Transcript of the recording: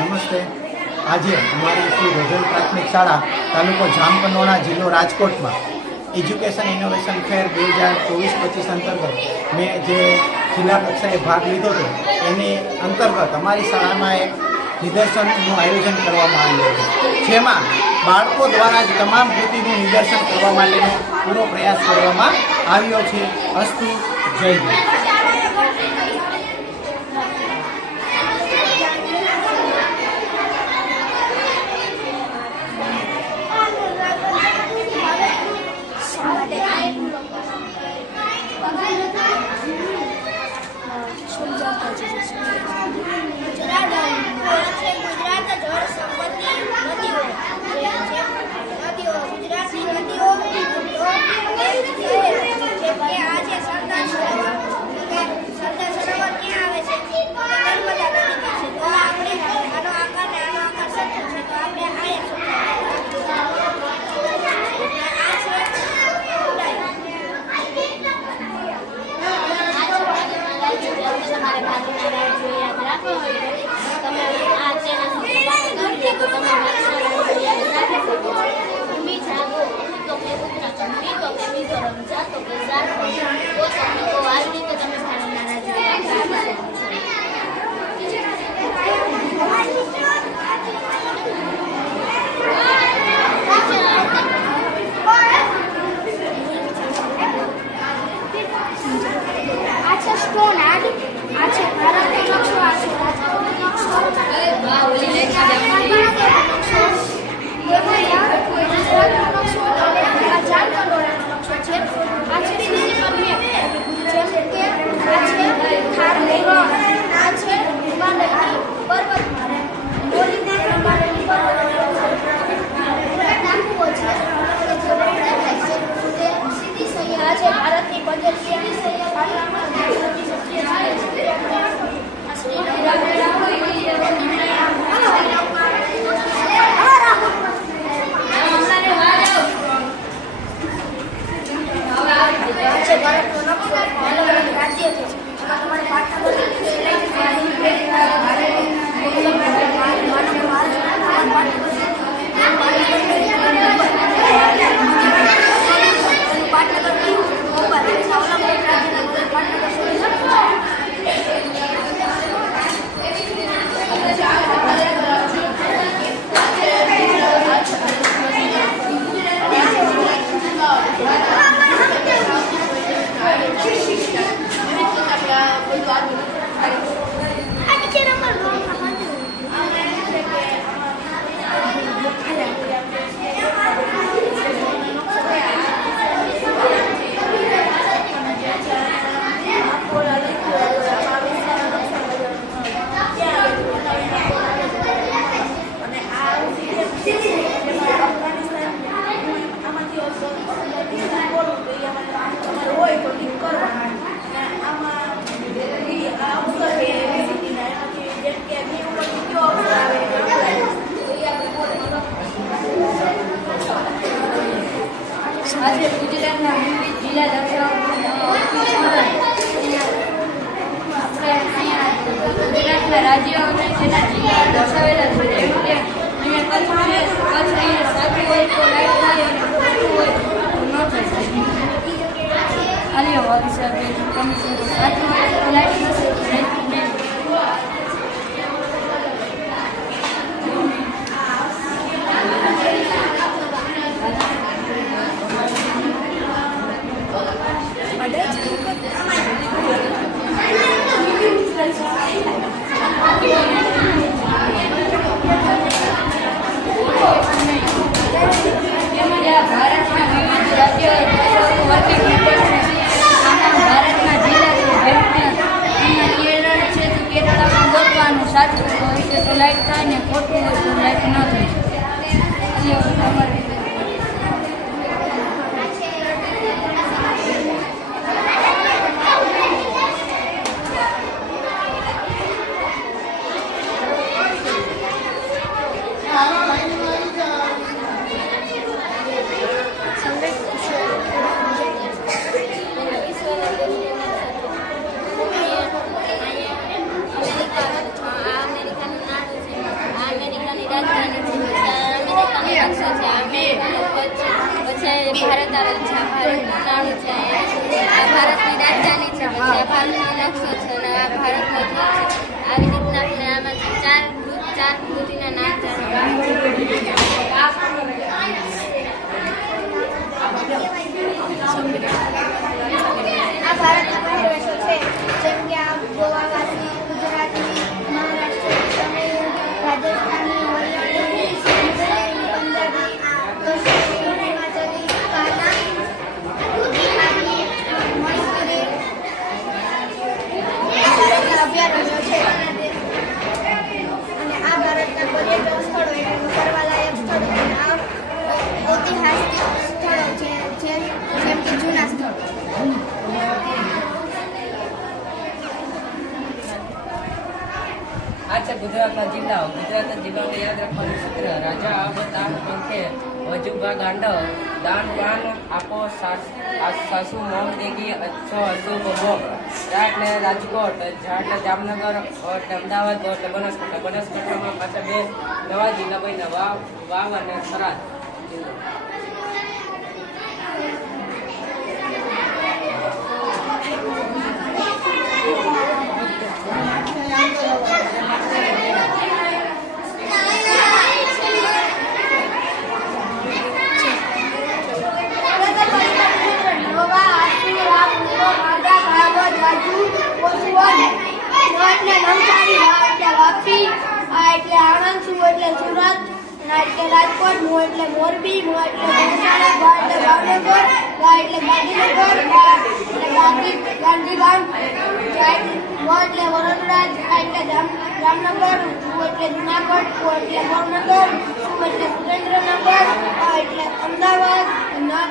નમસ્તે. આજે અમારી શ્રી રોજન પ્રાથમિક શાળા તાલુકો જામકંડોરણા જિલ્લો રાજકોટમાં એજ્યુકેશન ઇનોવેશન ફેર 2024-25 અંતર્ગત મેં જે જિલ્લા કક્ષાએ ભાગ લીધો હતો એની અંતર્ગત અમારી શાળામાં એક નિદર્શનનું આયોજન કરવામાં આવ્યું હતું, જેમાં બાળકો દ્વારા જ તમામ કૃતિનું નિદર્શન કરવા માટેનો પૂરો પ્રયાસ કરવામાં આવ્યો છે. અસ્તુ. જય હિન્દ. આજે ગુજરાતના વિવિધ જિલ્લા ગુજરાતના રાજ્યો અને તેના જિલ્લા દર્શાવેલા છે. જેમ કે અહીંયા કચ્છ છે, કચ્છ અહીંયા સાચું હોય તો લાઈટ થાય અને ખોટું હોય તો ન થાય. આલિયા વાલી સાહેબ કમિશન સાચું હોય તો લાઈટ નથી. ભારતના વિવિધ રાજ્યો ભારતના જિલ્લા છે, જેમ કે ભારત આવેલ છે. આ ભારતનું નામ છે. આ ભારતની રાજધાની છે. પછી આ ભારતનો નકશો છે અને આ ભારતનો ધ્વજ છે. આવી રીતના આપણે આમાંથી ચાર કૃતિના નામ જાણવા આ ભારતના પહેરવેશો છે જેમ કે આ ગોવાવાસી, ગુજરાતી, મહારાષ્ટ્રી, તમિલ, રાજસ્થાની, હરિયાણી, પંજાબી, કશ્મીરી, હિમાચલી, કાના, બિહારી, મણિપુરી અભયારણ્યો છે. અને આ ભારતના પર્યટન સ્થળો એટલે ફરવાલાયક સ્થળો અને આ ઐતિહાસિક સ્થળો છે જેમ કે જૂના સ્થળો. આ છે ગુજરાતના જિલ્લાઓ. ગુજરાતના જિલ્લાઓને યાદ રાખવાનું સૂત્ર: રાજા આબત આઠ પંખે વજુભા ગાંડવ દાન પાન આપો સાસુ મોમ દેગી અચ્છો હસુ બબો. એટલે રાજકોટ, એટલે જામનગર, એટલે અમદાવાદ, એટલે બનાસકાંઠા. બનાસકાંઠામાં પાછા બે નવા જિલ્લા બન્યા: વાવ અને થરાદ. આણંદ, સુ એટલે સુરત, એટલે રાજકોટ, મો એટલે મોરબી, મો એટલે મહેસાણા, ભા એટલે ભાવનગર, ગા એટલે ગાંધીનગર, ગાંધીધામ, મો એટલે વડોદરા, એટલે જામનગર, મુ એટલે જુનાગઢ, કો એટલે ભાવનગર, સુ એટલે સુરેન્દ્રનગર, એટલે અમદાવાદ, ના